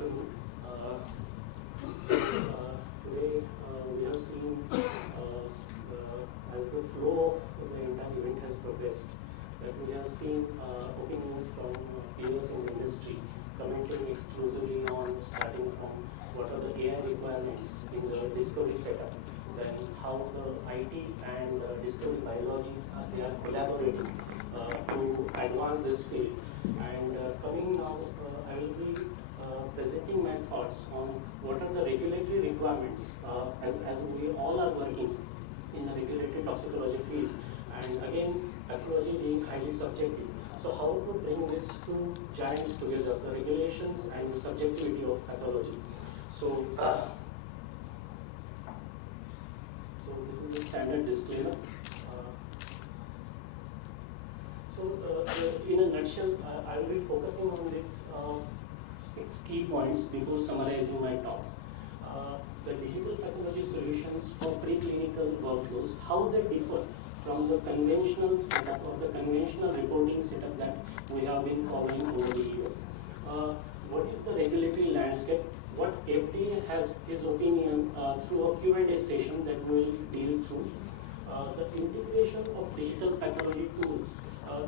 afternoon. Today we have seen as the flow of the entire event has progressed, that we have seen opinions from peers in the industry commenting exclusively on starting from what are the AI requirements in the discovery setup, then how the IT and discovery biology they are collaborating to advance this field. And coming now, I will be presenting my thoughts on what are the regulatory requirements as we all are working in the regulated toxicology field, and again pathology being highly subjective. So how to bring these two giants together, the regulations and the subjectivity of pathology. So, so this is the standard disclaimer. In a nutshell, I will be focusing on these 6 key points before summarizing my talk. The digital pathology solutions for preclinical workflows, how they differ from the conventional setup or the conventional reporting setup that we have been following over the years. What is the regulatory landscape? What FDA has his opinion through a Q&A session that we will deal through. The integration of digital pathology tools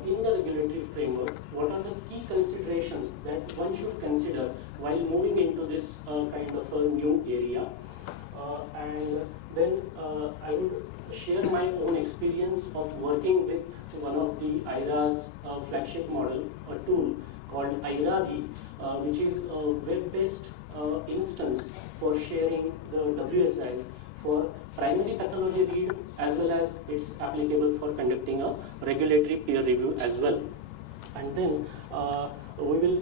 in the regulatory framework. What are the key considerations that one should consider while moving into this kind of a new area? And then I would share my own experience of working with one of the AIRA's flagship model, a tool called AIRADHI, which is a web-based instance for sharing the WSIs for primary pathology read, as well as it's applicable for conducting a regulatory peer review as well. And then I will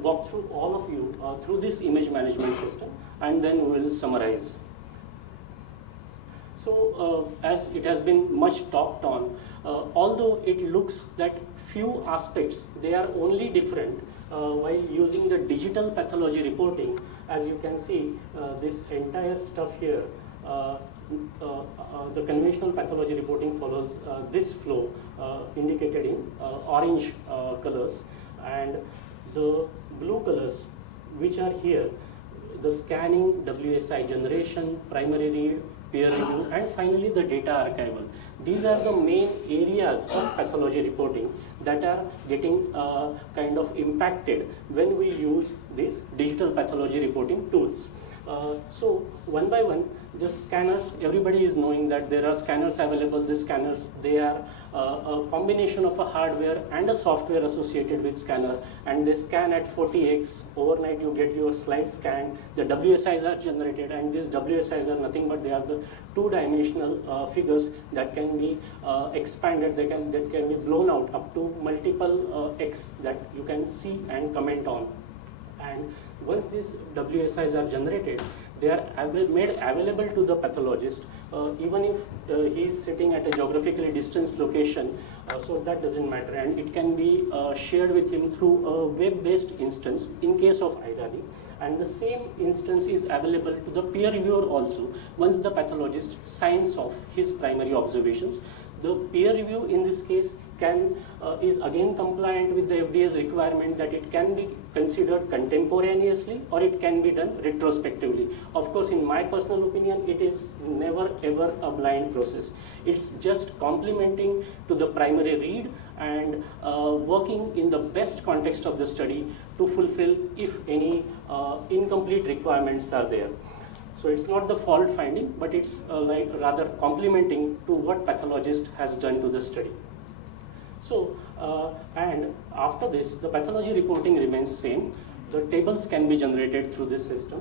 walk through all of you through this image management system, and then we will summarize. So as it has been much talked on, although it looks that few aspects, they are only different while using the digital pathology reporting. As you can see, this entire stuff here, the conventional pathology reporting follows this flow indicated in orange colors, and the blue colors which are here, the scanning, WSI generation, primary read, peer review, and finally the data archival. These are the main areas of pathology reporting that are getting kind of impacted when we use these digital pathology reporting tools. So one by one, the scanners, everybody is knowing that there are scanners available. These scanners, they are a combination of a hardware and a software associated with scanner, and they scan at 40x. Overnight you get your slide scanned, the WSIs are generated, and these WSIs are nothing but they are the two-dimensional figures that can be expanded, that can be blown out up to multiple x that you can see and comment on. And once these WSIs are generated, they are made available to the pathologist, even if he is sitting at a geographically distant location, so that doesn't matter, and it can be shared with him through a web-based instance in case of AIRADHI. And the same instance is available to the peer reviewer also once the pathologist signs off his primary observations. The peer review in this case is again compliant with the FDA's requirement that it can be considered contemporaneously or it can be done retrospectively. Of course, in my personal opinion, it is never ever a blind process. It's just complementing to the primary read and working in the best context of the study to fulfill if any incomplete requirements are there. So it's not the fault finding, but it's like rather complementing to what pathologist has done to the study. So, and after this, the pathology reporting remains same. The tables can be generated through this system.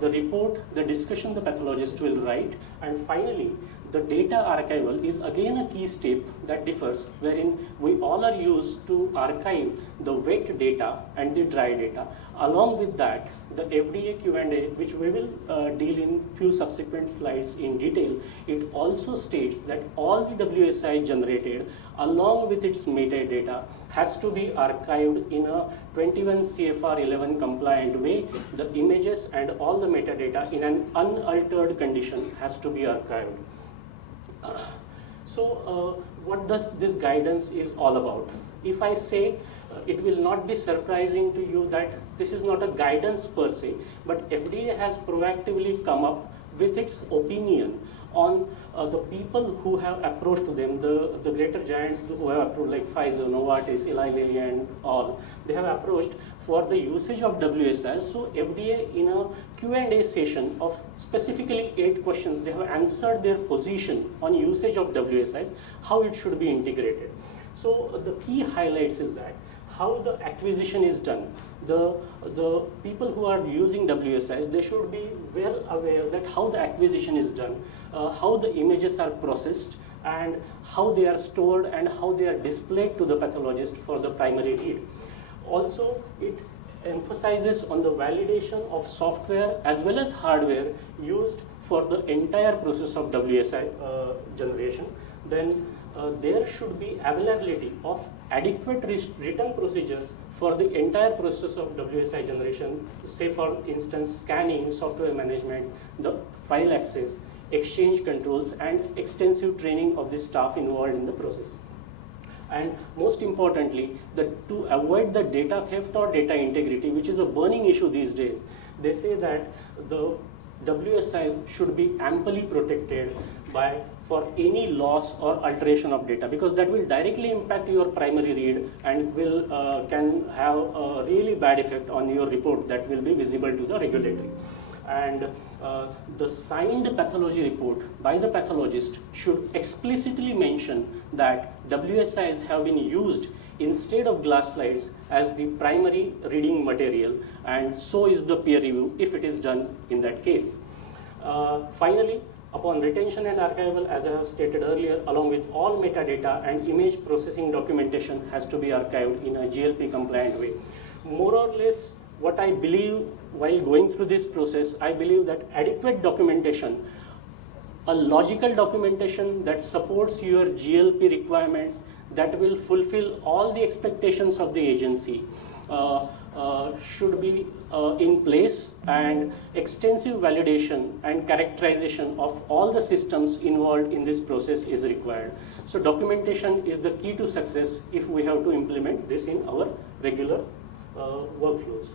The report, the discussion the pathologist will write, and finally, the data archival is again a key step that differs, wherein we all are used to archive the wet data and the dry data. Along with that, the FDA Q&A, which we will deal in few subsequent slides in detail, it also states that all the WSI generated along with its metadata has to be archived in a 21 CFR 11 compliant way. The images and all the metadata in an unaltered condition has to be archived. So what does this guidance is all about? If I say it will not be surprising to you that this is not a guidance per se, but FDA has proactively come up with its opinion on the people who have approached them, the greater giants who have approached, like Pfizer, Novartis, Eli Lilly and all, they have approached for the usage of WSIs. So FDA in a Q&A session of specifically 8 questions, they have answered their position on usage of WSIs, how it should be integrated. So the key highlights is that how the acquisition is done. The people who are using WSIs, they should be well aware that how the acquisition is done, how the images are processed, and how they are stored and how they are displayed to the pathologist for the primary read. Also, it emphasizes on the validation of software as well as hardware used for the entire process of WSI generation. Then there should be availability of adequate written procedures for the entire process of WSI generation, say for instance scanning, software management, the file access, exchange controls, and extensive training of the staff involved in the process. And most importantly, to avoid the data theft or data integrity, which is a burning issue these days, they say that the WSIs should be amply protected for any loss or alteration of data, because that will directly impact your primary read and can have a really bad effect on your report that will be visible to the regulatory. And the signed pathology report by the pathologist should explicitly mention that WSIs have been used instead of glass slides as the primary reading material, and so is the peer review if it is done in that case. Finally, upon retention and archival, as I have stated earlier, along with all metadata and image processing documentation has to be archived in a GLP compliant way. More or less, what I believe while going through this process, I believe that adequate documentation, a logical documentation that supports your GLP requirements, that will fulfill all the expectations of the agency, should be in place, and extensive validation and characterization of all the systems involved in this process is required. So documentation is the key to success if we have to implement this in our regular workflows.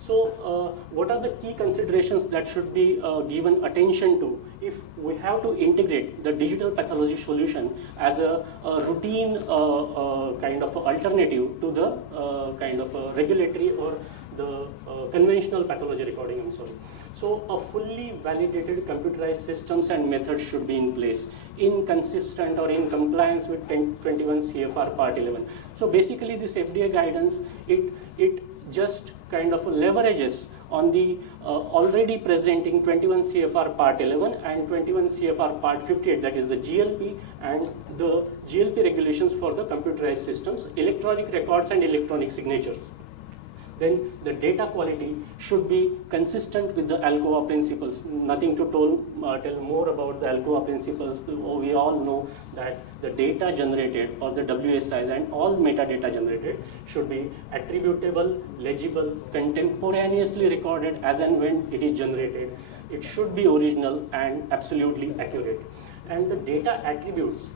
So what are the key considerations that should be given attention to if we have to integrate the digital pathology solution as a routine kind of alternative to the kind of regulatory or the conventional pathology recording, So a fully validated computerized systems and methods should be in place, inconsistent or in compliance with 21 CFR Part 11. So basically this FDA guidance, it just kind of leverages on the already presenting 21 CFR Part 11 and 21 CFR Part 58, that is the GLP and the GLP regulations for the computerized systems, electronic records and electronic signatures. Then the data quality should be consistent with the ALCOA principles. Nothing to tell more about the ALCOA principles. We all know that the data generated or the WSIs and all metadata generated should be attributable, legible, contemporaneously recorded as and when it is generated. It should be original and absolutely accurate. And the data attributes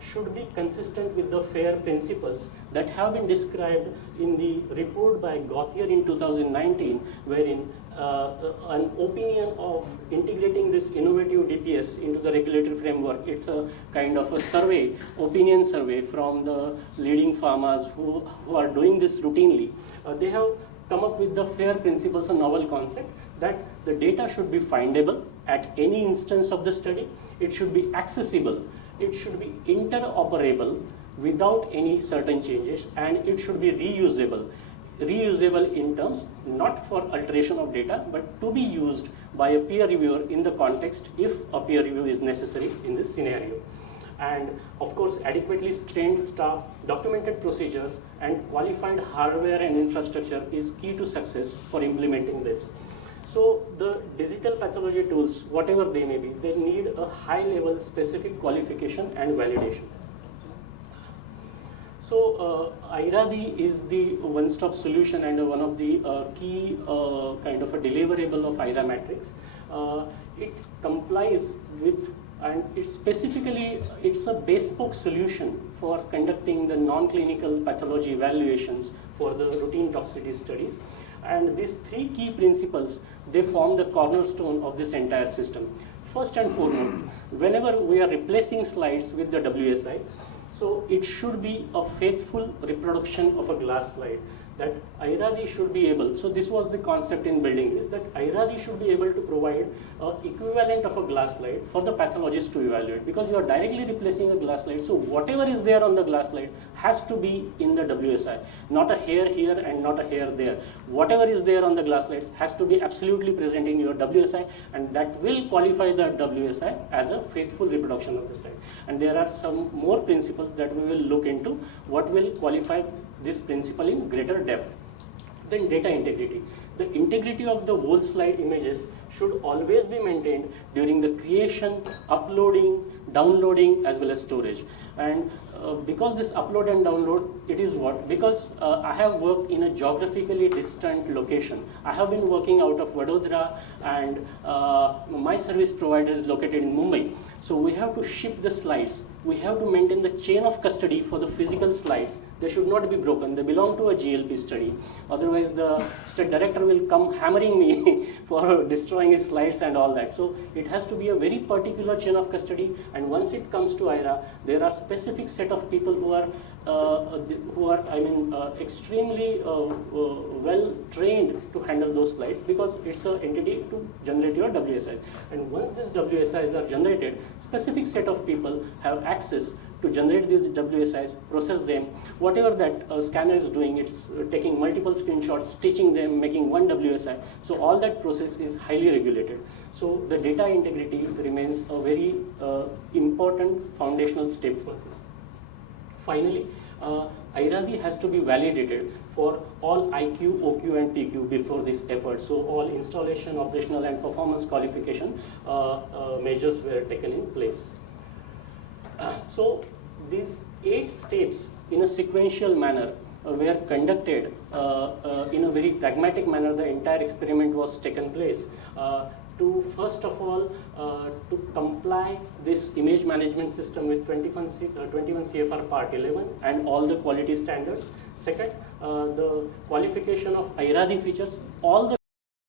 should be consistent with the FAIR principles that have been described in the report by Gauthier in 2019, wherein an opinion of integrating this innovative DPS into the regulatory framework. It's a kind of a survey, opinion survey from the leading pharmas who are doing this routinely. They have come up with the FAIR principles, a novel concept that the data should be findable at any instance of the study. It should be accessible. It should be interoperable without any certain changes, and it should be reusable. Reusable in terms not for alteration of data, but to be used by a peer reviewer in the context if a peer review is necessary in this scenario. And of course, adequately trained staff, documented procedures, and qualified hardware and infrastructure is key to success for implementing this. So the digital pathology tools, whatever they may be, they need a high-level specific qualification and validation. So AIRADHI is the one-stop solution and one of the key kind of a deliverable of AIRA Matrix. It complies with and it's a bespoke solution for conducting the non-clinical pathology evaluations for the routine toxicity studies. And these three key principles, they form the cornerstone of this entire system. First and foremost, whenever we are replacing slides with the WSI, so it should be a faithful reproduction of a glass slide, that AIRADHI should be able, so this was the concept in building this, that AIRADHI should be able to provide equivalent of a glass slide for the pathologist to evaluate, because you are directly replacing a glass slide, so whatever is there on the glass slide has to be in the WSI, not a hair here and not a hair there. Whatever is there on the glass slide has to be absolutely present in your WSI, and that will qualify the WSI as a faithful reproduction of the slide. And there are some more principles that we will look into what will qualify this principle in greater depth. Then data integrity. The integrity of the whole slide images should always be maintained during the creation, uploading, downloading, as well as storage. And because this upload and download, it is what? Because I have worked in a geographically distant location. I have been working out of Vadodara, and my service provider is located in Mumbai. So we have to ship the slides. We have to maintain the chain of custody for the physical slides. They should not be broken. They belong to a GLP study. Otherwise, the state director will come hammering me for destroying his slides and all that. So it has to be a very particular chain of custody. And once it comes to AIRA, there are specific set of people who are extremely well trained to handle those slides, because it's an entity to generate your WSIs. And once these WSIs are generated, specific set of people have access to generate these WSIs, process them. Whatever that scanner is doing, it's taking multiple screenshots, stitching them, making one WSI. So all that process is highly regulated. So the data integrity remains a very important foundational step for this. Finally, AIRADHI has to be validated for all IQ, OQ, and PQ before this effort. So all installation, operational, and performance qualification measures were taken in place. So these 8 steps in a sequential manner were conducted in a very pragmatic manner. The entire experiment was taken place to first of all to comply this image management system with 21 CFR Part 11 and all the quality standards. Second, the qualification of AIRADHI features. All the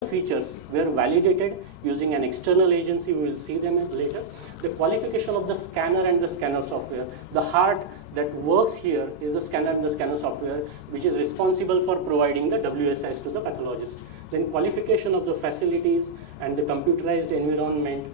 features were validated using an external agency. We will see them later. The qualification of the scanner and the scanner software. The heart that works here is the scanner and the scanner software, which is responsible for providing the WSIs to the pathologist. Then qualification of the facilities and the computerized environment.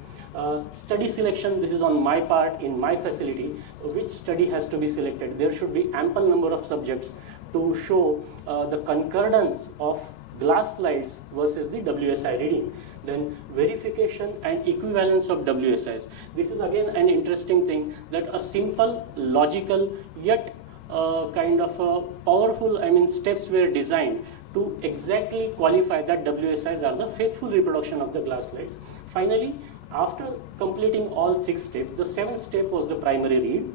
Study selection, this is on my part in my facility. Which study has to be selected? There should be ample number of subjects to show the concordance of glass slides versus the WSI reading. Then verification and equivalence of WSIs. This is again an interesting thing, that a simple, logical, yet kind of powerful steps were designed to exactly qualify that WSIs are the faithful reproduction of the glass slides. Finally, after completing all 6 steps, the 7th step was the primary read,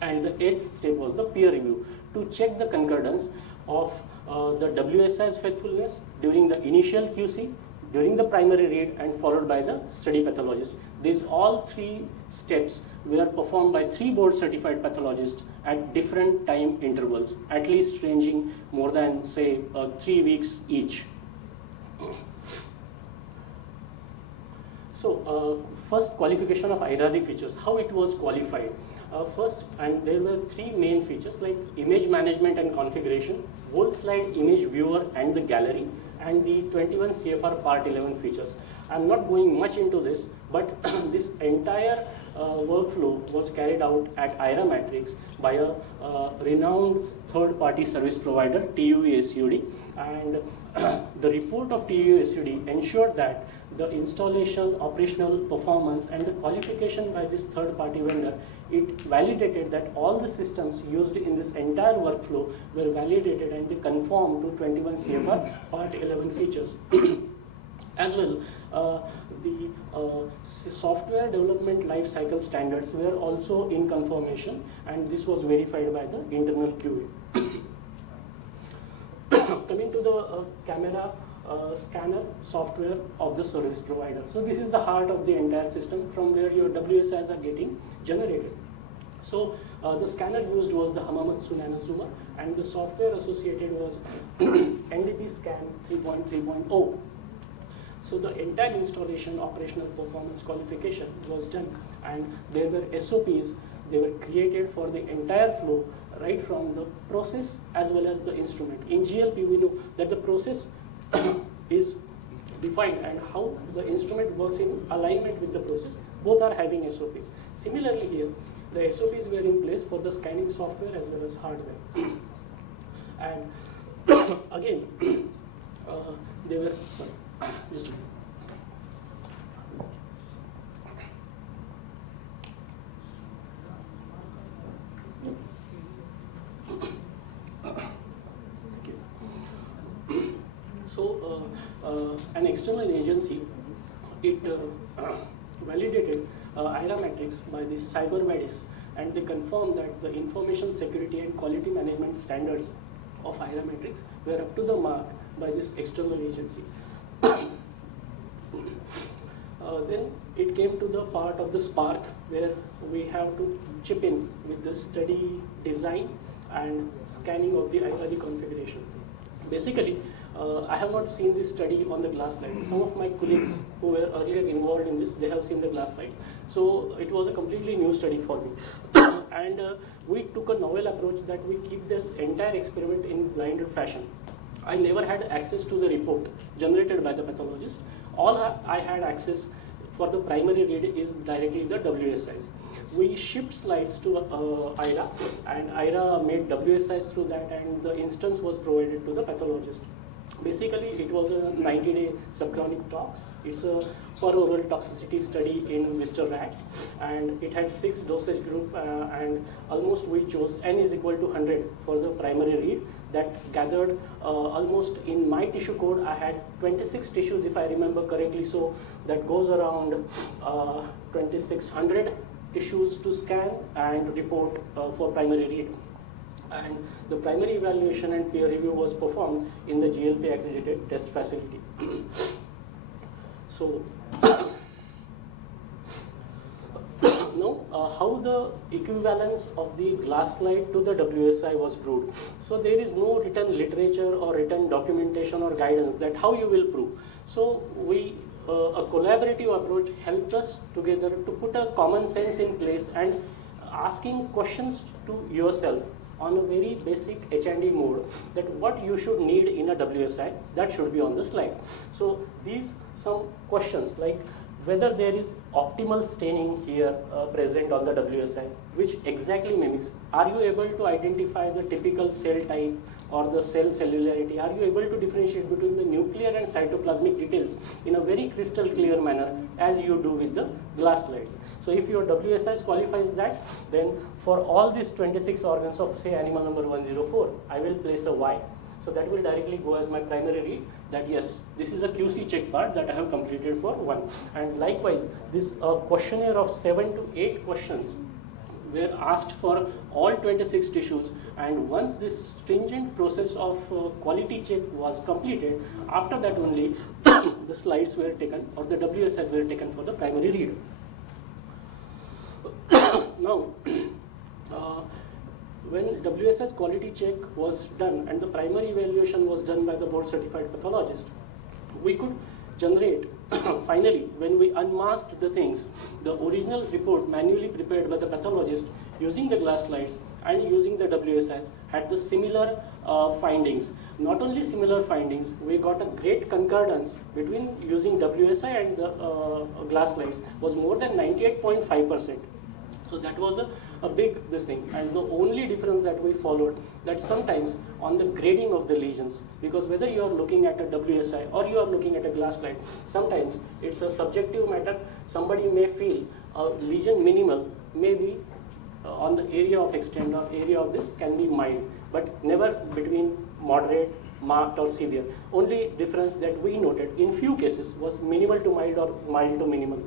and the 8th step was the peer review, to check the concordance of the WSI's faithfulness during the initial QC, during the primary read, and followed by the study pathologist. These all 3 steps were performed by 3 board certified pathologists at different time intervals, at least ranging more than say 3 weeks each. So first, qualification of AIRADHI features, how it was qualified. First, and there were 3 main features, like image management and configuration, whole slide image viewer and the gallery, and the 21 CFR Part 11 features. I'm not going much into this, but this entire workflow was carried out at AIRA Matrix by a renowned third-party service provider, TUV SUD, and the report of TUV SUD ensured that the installation, operational performance, and the qualification by this third-party vendor, it validated that all the systems used in this entire workflow were validated and they conform to 21 CFR Part 11 features. As well, the software development life cycle standards were also in conformation, and this was verified by the internal QA. Coming to the camera scanner software of the service provider. So this is the heart of the entire system from where your WSIs are getting generated. So the scanner used was the Hamamatsu Nanozoomer, and the software associated was NDP Scan 3.3.0. So the entire installation operational performance qualification was done, and there were SOPs, they were created for the entire flow, right from the process as well as the instrument. In GLP, we know that the process is defined and how the instrument works in alignment with the process. Both are having SOPs. Similarly here, the SOPs were in place for the scanning software as well as hardware. And again, they were, sorry, just a minute. So an external agency, it validated AIRA Matrix by the CyberMedis, and they confirmed that the information security and quality management standards of AIRA Matrix were up to the mark by this external agency. Then it came to the part of the SPARC where we have to chip in with the study design and scanning of the AIRADHI configuration. Basically, I have not seen this study on the glass slide. Some of my colleagues who were earlier involved in this, they have seen the glass slide. So it was a completely new study for me. And we took a novel approach that we keep this entire experiment in blinded fashion. I never had access to the report generated by the pathologist. All I had access for the primary read is directly the WSIs. We shipped slides to AIRA, and AIRA made WSIs through that, and the instance was provided to the pathologist. Basically, it was a 90-day subchronic tox. It's a per oral toxicity study in Wistar rats, and it had 6 dosage group, and almost we chose n is equal to 100 for the primary read. That gathered almost in my tissue code, I had 26 tissues if I remember correctly, so that goes around 2600 tissues to scan and report for primary read. And the primary evaluation and peer review was performed in the GLP accredited test facility. So now how the equivalence of the glass slide to the WSI was proved. So there is no written literature or written documentation or guidance that how you will prove. So we a collaborative approach helped us together to put a common sense in place and asking questions to yourself on a very basic H&D mode, that what you should need in a WSI, that should be on the slide. So these some questions like whether there is optimal staining here present on the WSI, which exactly mimics. Are you able to identify the typical cell type or the cell cellularity? Are you able to differentiate between the nuclear and cytoplasmic details in a very crystal clear manner as you do with the glass slides? So if your WSI qualifies that, then for all these 26 organs of say animal number 104, I will place a Y. So that will directly go as my primary read, that yes, this is a QC check part that I have completed for 1. And likewise, this questionnaire of 7 to 8 questions were asked for all 26 tissues, and once this stringent process of quality check was completed, after that only the slides were taken or the WSIs were taken for the primary read. Now, when WSI's quality check was done and the primary evaluation was done by the board certified pathologist, we could generate finally, when we unmasked the things, the original report manually prepared by the pathologist using the glass slides and using the WSIs had the similar findings. Not only similar findings, we got a great concordance between using WSI and the glass slides was more than 98.5%. So that was a big this thing, and the only difference that we followed, that sometimes on the grading of the lesions, because whether you are looking at a WSI or you are looking at a glass slide, sometimes it's a subjective matter. Somebody may feel a lesion minimal, maybe on the area of extent or area of this can be mild, but never between moderate, marked or severe. Only difference that we noted in few cases was minimal to mild or mild to minimal.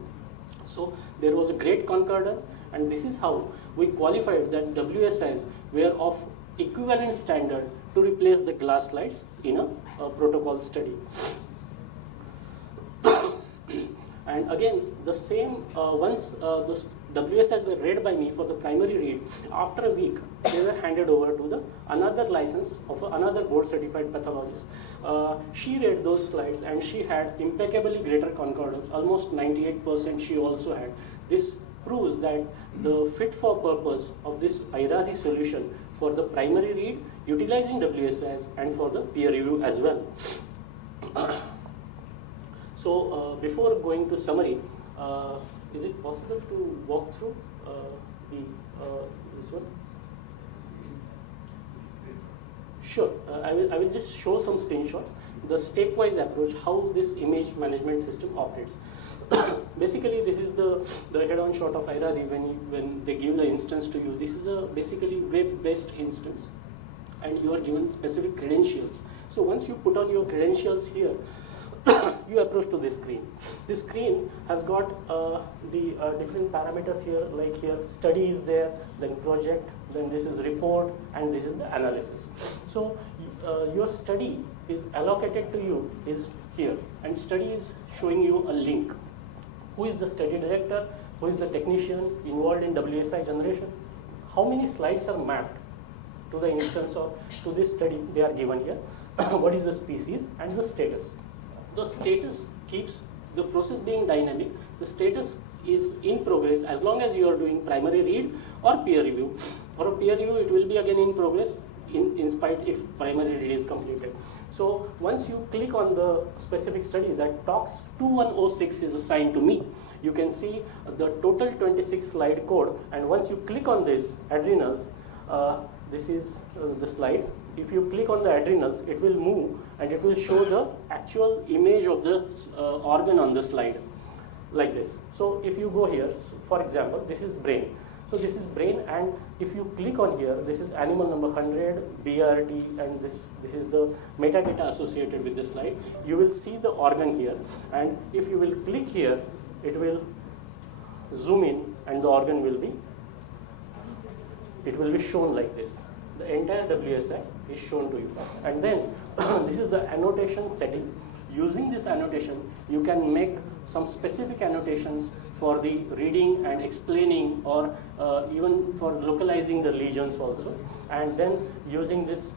So there was a great concordance, and this is how we qualified that WSIs were of equivalent standard to replace the glass slides in a protocol study. And again, the same, once the WSIs were read by me for the primary read, after a week, they were handed over to the another license of another board certified pathologist. She read those slides and she had impeccably greater concordance, almost 98% she also had. This proves that the fit for purpose of this AIRADHI solution for the primary read, utilizing WSIs, and for the peer review as well. So before going to summary, is it possible to walk through this one? Sure, I will just show some screenshots. The step-wise approach, how this image management system operates. Basically, this is the head-on shot of AIRADHI when they give the instance to you. This is a basically web-based instance, and you are given specific credentials. So once you put on your credentials here, you approach to this screen. This screen has got the different parameters here, like here study is there, then project, then this is report, and this is the analysis. So your study is allocated to you is here, and study is showing you a link. Who is the study director? Who is the technician involved in WSI generation? How many slides are mapped to the instance or to this study? They are given here. What is the species and the status? The status keeps the process being dynamic. The status is in progress as long as you are doing primary read or peer review. For a peer review, it will be again in progress in spite if primary read is completed. So once you click on the specific study, that TOX 2106 is assigned to me. You can see the total 26 slide code, and once you click on this adrenals, this is the slide. If you click on the adrenals, it will move and it will show the actual image of the organ on the slide, like this. So if you go here, for example, this is brain. So this is brain, and if you click on here, this is animal number 100, BRT, and this is the metadata associated with this slide. You will see the organ here, and if you will click here, it will zoom in and the organ will be, it will be shown like this. The entire WSI is shown to you. And then this is the annotation setting. Using this annotation, you can make some specific annotations for the reading and explaining, or even for localizing the lesions also. And then using this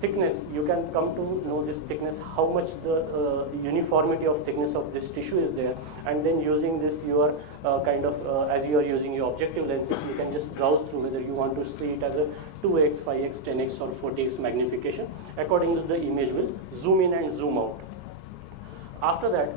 thickness, you can come to know this thickness, how much the uniformity of thickness of this tissue is there. And then using this, you are as you are using your objective lenses, you can just browse through whether you want to see it as a 2x, 5x, 10x or 40x magnification. Accordingly, the image will zoom in and zoom out. After that,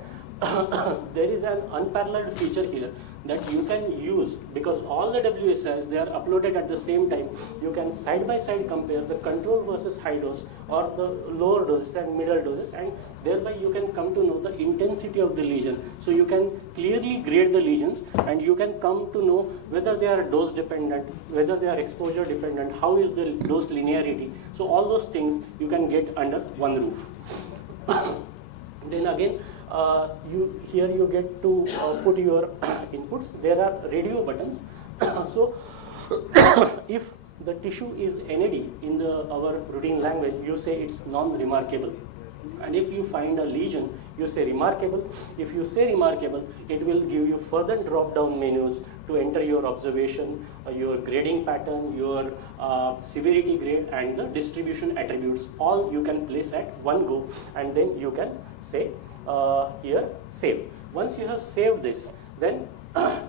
there is an unparalleled feature here that you can use, because all the WSIs, they are uploaded at the same time. You can side by side compare the control versus high dose or the lower doses and middle doses, and thereby you can come to know the intensity of the lesion. So you can clearly grade the lesions, and you can come to know whether they are dose dependent, whether they are exposure dependent, how is the dose linearity. So all those things you can get under one roof. Then again, here you get to put your inputs. There are radio buttons. So if the tissue is NAD in our routine language, you say it's non-remarkable. And if you find a lesion, you say remarkable. If you say remarkable, it will give you further drop-down menus to enter your observation, your grading pattern, your severity grade, and the distribution attributes. All you can place at one go, and then you can say here save. Once you have saved this, then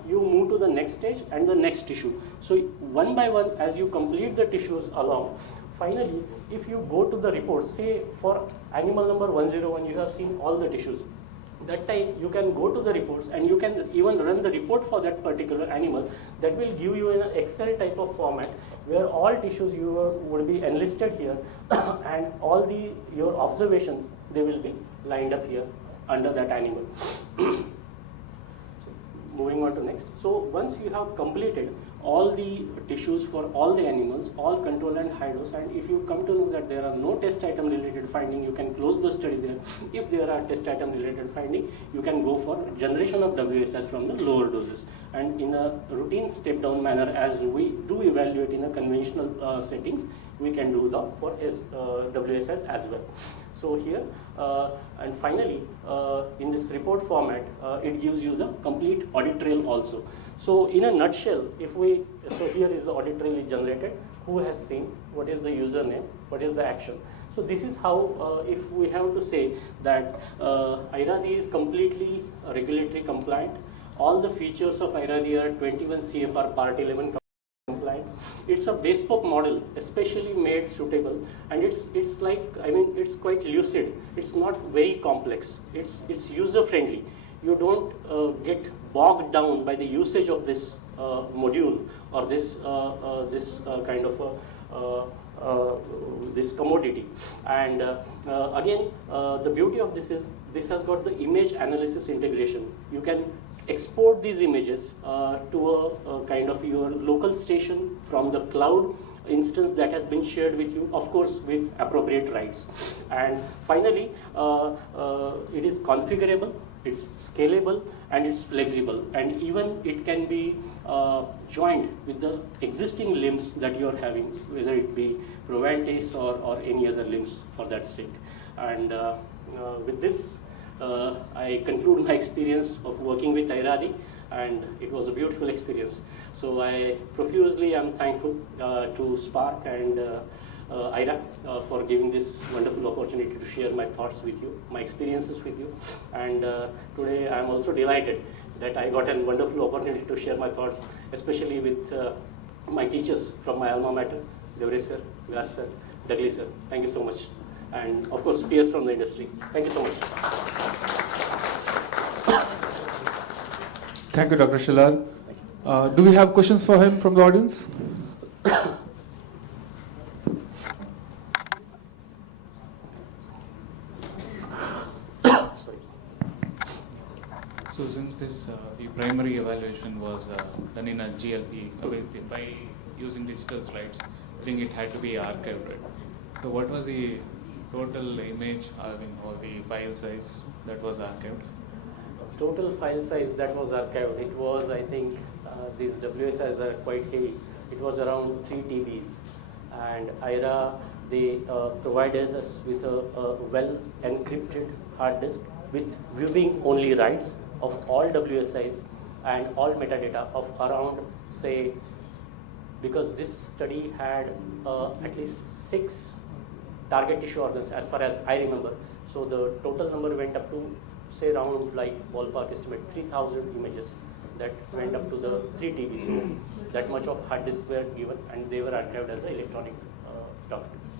you move to the next stage and the next tissue. So one by one, as you complete the tissues along, finally, if you go to the report, say for animal number 101, you have seen all the tissues. That time you can go to the reports and you can even run the report for that particular animal. That will give you an Excel type of format where all tissues would be enlisted here and all your observations, they will be lined up here under that animal. So moving on to next. So once you have completed all the tissues for all the animals, all control and high dose, and if you come to know that there are no test item related finding, you can close the study there. If there are test item related finding, you can go for generation of WSS from the lower doses. And in a routine step down manner, as we do evaluate in a conventional settings, we can do the for WSIs as well. So here, and finally, in this report format, it gives you the complete audit trail also. So in a nutshell, so here is the audit trail is generated, who has seen, what is the username, what is the action. So this is how, if we have to say that AIRADHI is completely regulatory compliant, all the features of AIRADHI are 21 CFR Part 11 compliant. It's a bespoke model, especially made suitable, and it's like, I mean, it's quite lucid. It's not very complex. It's user friendly. You don't get bogged down by the usage of this module or this kind of this commodity. And again, the beauty of this is this has got the image analysis integration. You can export these images to a kind of your local station from the cloud instance that has been shared with you, of course with appropriate rights. And finally, it is configurable, it's scalable, and it's flexible, and even it can be joined with the existing limbs that you are having, whether it be Provantes or any other limbs for that sake. And with this, I conclude my experience of working with AIRADHI, and it was a beautiful experience. So I profusely am thankful to SPARC and AIRA for giving this wonderful opportunity to share my thoughts with you, my experiences with you. And today I am also delighted that I got a wonderful opportunity to share my thoughts, especially with my teachers from my alma mater, Devre sir, Vyas sir, Dagli sir. Thank you so much. And of course, peers from the industry. Thank you so much. Thank you, Dr. Shelar. Do we have questions for him from the audience? So since this primary evaluation was done in a GLP by using digital slides, I think it had to be archived. Right? So what was the total image, or the file size that was archived? Total file size that was archived, it was, I think, these WSIs are quite heavy. It was around 3 TBs. And AIRA, they provided us with a well encrypted hard disk with viewing only rights of all WSIs and all metadata of around, say, because this study had at least 6 target tissue organs as far as I remember. So the total number went up to, say, around, like ballpark estimate, 3,000 images that went up to the 3 TB. So that much of hard disk were given, and they were archived as electronic documents.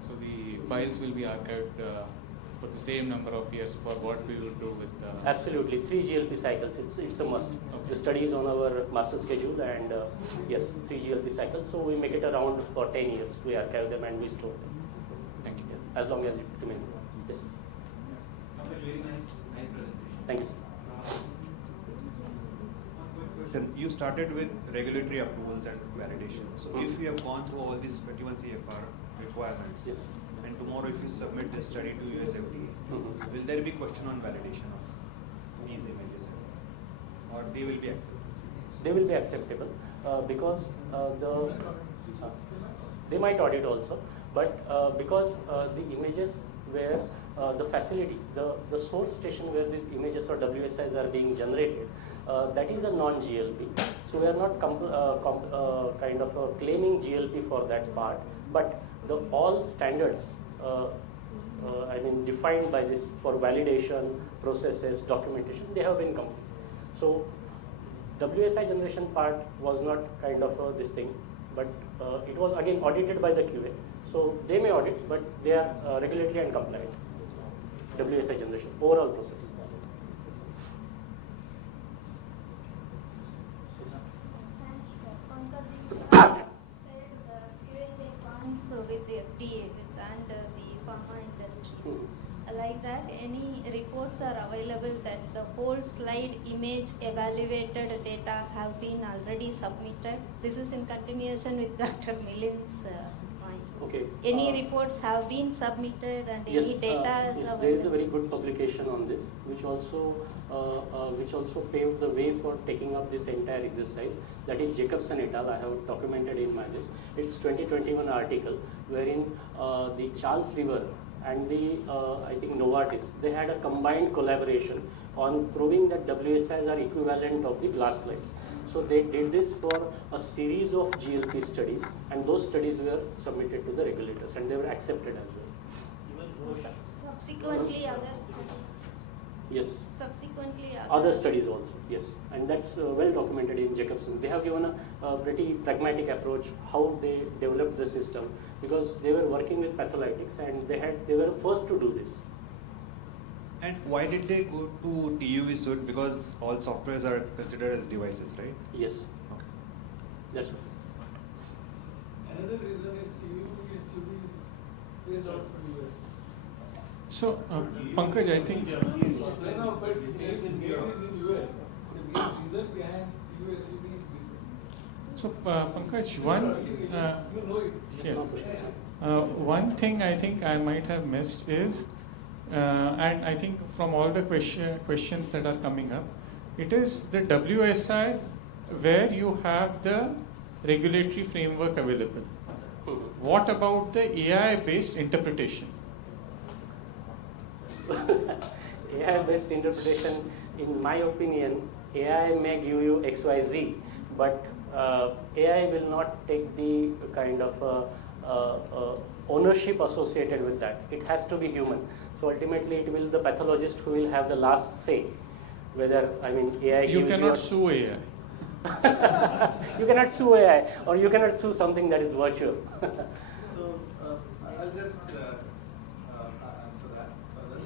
So the files will be archived for the same number of years for what we will do with... Absolutely, 3 GLP cycles, it's a must. Okay. The study is on our master schedule, and yes, 3 GLP cycles. So we make it around for 10 years. We archive them and we store them. Thank you. As long as it remains. Yes. Very nice presentation. Thank you, sir. You started with regulatory approvals and validation. So if you have gone through all these 21 CFR requirements, yes, and tomorrow if you submit this study to US FDA, will there be question on validation of these images, or they will be accepted? They will be acceptable because they might audit also, but because the images where the facility, the source station where these images or WSIs are being generated, that is a non-GLP. So we are not kind of claiming GLP for that part, but all standards defined by this for validation, processes, documentation, they have been complete. So WSI generation part was not kind of this thing, but it was again audited by the QA. So they may audit, but they are regulatory and compliant. WSI generation, overall process. Pankaj, you have shared the Q&A points with the FDA and the pharma industries. Like that, any reports are available that the whole slide image evaluated data have been already submitted? This is in continuation with Dr. Milind's point. Okay. Any reports have been submitted and Yes, any data is yes, available? there is a very good publication on this, which also paved the way for taking up this entire exercise. That is Jacobson et al. I have documented in my list. It's 2021 article wherein the Charles River and the I think Novartis, they had a combined collaboration on proving that WSIs are equivalent of the glass slides. So they did this for a series of GLP studies, and those studies were submitted to the regulators and they were accepted as well. Subsequently, other studies. Yes. Subsequently, Other studies also, yes, and that's well documented in Jacobson. They have given a pretty pragmatic approach how they developed the system, because they were working with patholytics and they were first to do this. And why did they go to TUV suite? Because all softwares are considered as devices, right? Yes, Okay. that's right. Another reason is TUV SUV is based out from US. So, Pankaj, I think. No, but it is in US. The main reason behind TUV SUV is different. So, Pankaj, one. You know it. Yeah. One thing I think I might have missed is, and I think from all the questions that are coming up, it is the WSI where you have the regulatory framework available. What about the AI-based interpretation? AI-based interpretation, in my opinion, AI may give you XYZ, but AI will not take the kind of ownership associated with that. It has to be human. So ultimately, it will the pathologist who will have the last say. Whether, I mean, AI You gives cannot sue AI. you cannot sue AI, or you cannot sue something that is virtual. So I'll just answer that further.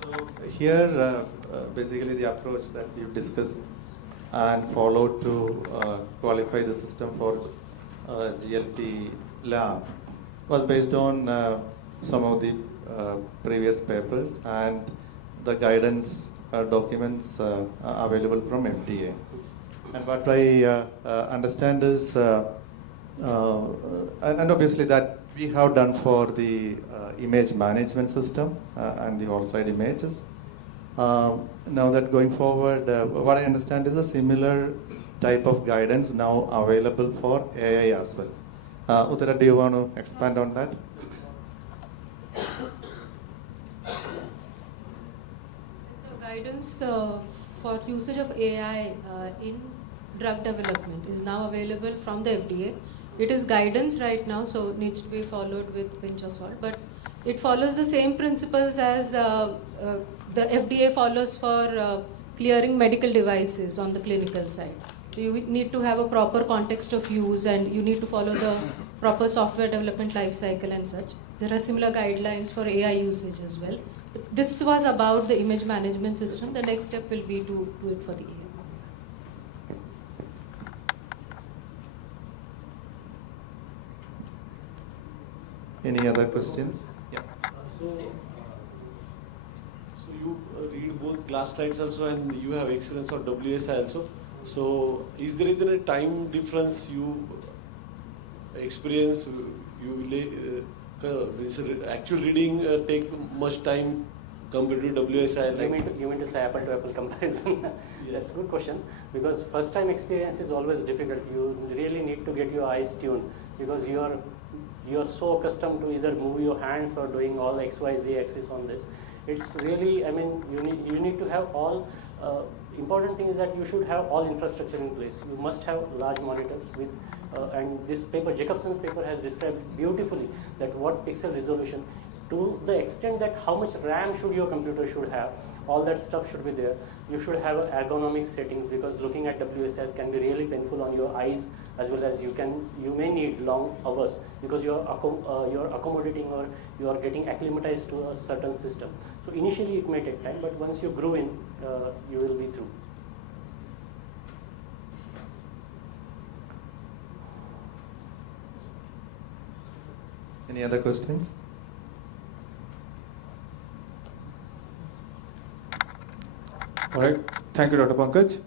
So here, basically the approach that we've discussed and followed to qualify the system for GLP lab was based on some of the previous papers and the guidance documents available from FDA. And what I understand is, and obviously that we have done for the image management system and the whole slide images. Now that going forward, what I understand is a similar type of guidance now available for AI as well. Uttara, do you want to expand on that? So guidance for usage of AI in drug development is now available from the FDA. It is guidance right now, so needs to be followed with pinch of salt. But it follows the same principles as the FDA follows for clearing medical devices on the clinical side. So you need to have a proper context of use, and you need to follow the proper software development life cycle and such. There are similar guidelines for AI usage as well. This was about the image management system. The next step will be to do it for the AI. Any other questions? So you read both glass slides also, and you have excellence on WSI also. So is there any time difference you experience? Actual reading take much time compared to WSI? You mean to say apple to apple comparison? Yes. That's a good question, because first time experience is always difficult. You really need to get your eyes tuned, because you are so accustomed to either move your hands or doing all XYZ axis on this. It's really, I mean, you need to have all. Important thing is that you should have all infrastructure in place. You must have large monitors with, and this paper, Jacobson's paper, has described beautifully that what pixel resolution, to the extent that how much RAM should your computer should have, all that stuff should be there. You should have ergonomic settings, because looking at WSS can be really painful on your eyes, as well as you may need long hours, because you're accommodating or you are getting acclimatized to a certain system. So initially it may take time, but once you grow in, you will be through. Any other questions? All right. Thank you, Dr. Pankaj.